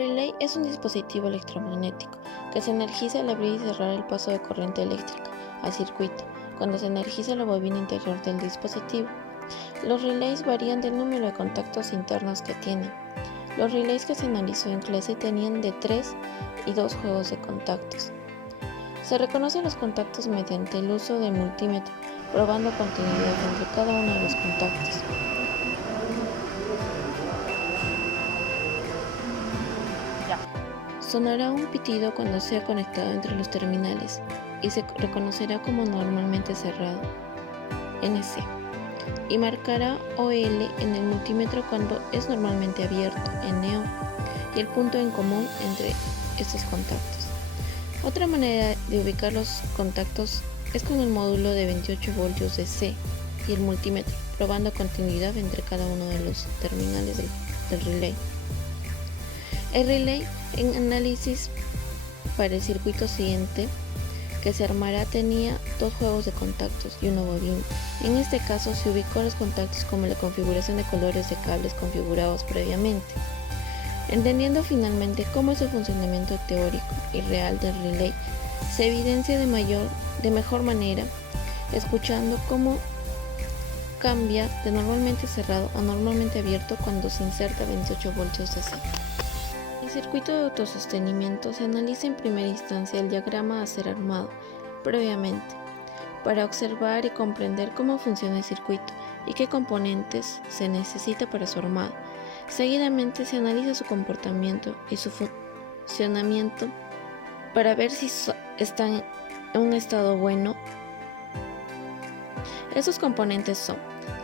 relay es un dispositivo electromagnético que se energiza al abrir y cerrar el paso de corriente eléctrica al circuito cuando se energiza la bobina interior del dispositivo. Los relays varían del número de contactos internos que tienen. Los relays que se analizó en clase tenían de 3 y 2 juegos de contactos. Se reconocen los contactos mediante el uso de multímetro, probando continuidad entre cada uno de los contactos. Sonará un pitido cuando sea conectado entre los terminales y se reconocerá como normalmente cerrado, NC, y marcará OL en el multímetro cuando es normalmente abierto, NO, y el punto en común entre estos contactos. Otra manera de ubicar los contactos es con el módulo de 28 voltios DC y el multímetro, probando continuidad entre cada uno de los terminales del relay. El relay en análisis para el circuito siguiente que se armará tenía 2 juegos de contactos y una bobina. En este caso se ubicó los contactos como la configuración de colores de cables configurados previamente. Entendiendo finalmente cómo es el funcionamiento teórico y real del relay, se evidencia de mejor manera escuchando cómo cambia de normalmente cerrado a normalmente abierto cuando se inserta 28 voltios DC. En el circuito de autosostenimiento se analiza en primera instancia el diagrama a ser armado previamente para observar y comprender cómo funciona el circuito y qué componentes se necesita para su armado. Seguidamente se analiza su comportamiento y su funcionamiento para ver si están en un estado bueno. Esos componentes son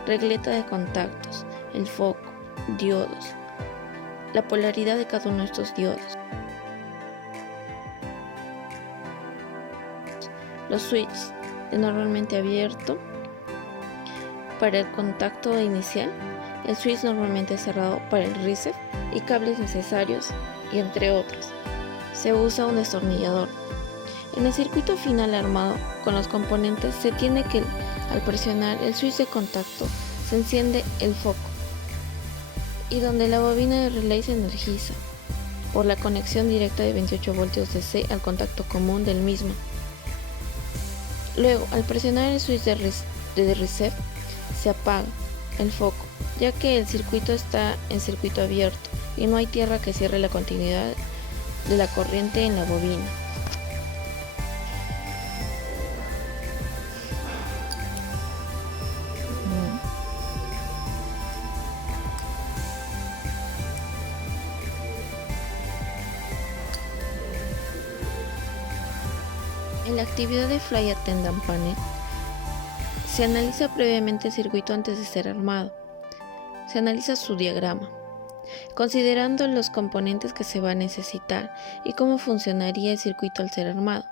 regleta de contactos, el foco, diodos, la polaridad de cada uno de estos diodos, los switches de normalmente abierto para el contacto inicial, el switch normalmente cerrado para el reset y cables necesarios, y entre otros. Se usa un destornillador. En el circuito final armado con los componentes se tiene que al presionar el switch de contacto se enciende el foco y donde la bobina de relay se energiza por la conexión directa de 28 voltios DC al contacto común del mismo. Luego, al presionar el switch de reset, se apaga el foco, ya que el circuito está en circuito abierto y no hay tierra que cierre la continuidad de la corriente en la bobina. En la actividad de Fly Attendant Panel, se analiza previamente el circuito antes de ser armado. Se analiza su diagrama, considerando los componentes que se va a necesitar y cómo funcionaría el circuito al ser armado.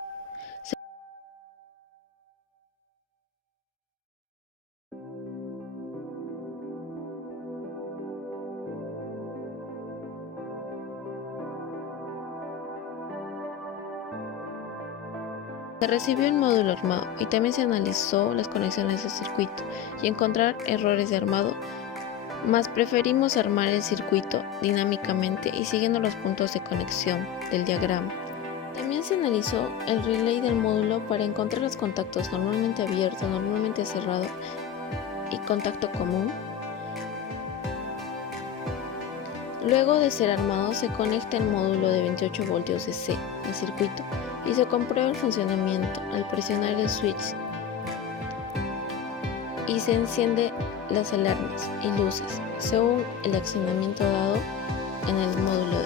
Se recibió el módulo armado y también se analizó las conexiones del circuito y encontrar errores de armado, mas preferimos armar el circuito dinámicamente y siguiendo los puntos de conexión del diagrama. También se analizó el relay del módulo para encontrar los contactos normalmente abierto, normalmente cerrado y contacto común. Luego de ser armado se conecta el módulo de 28 voltios DC al circuito y se comprueba el funcionamiento al presionar el switch y se enciende las alarmas y luces según el accionamiento dado en el módulo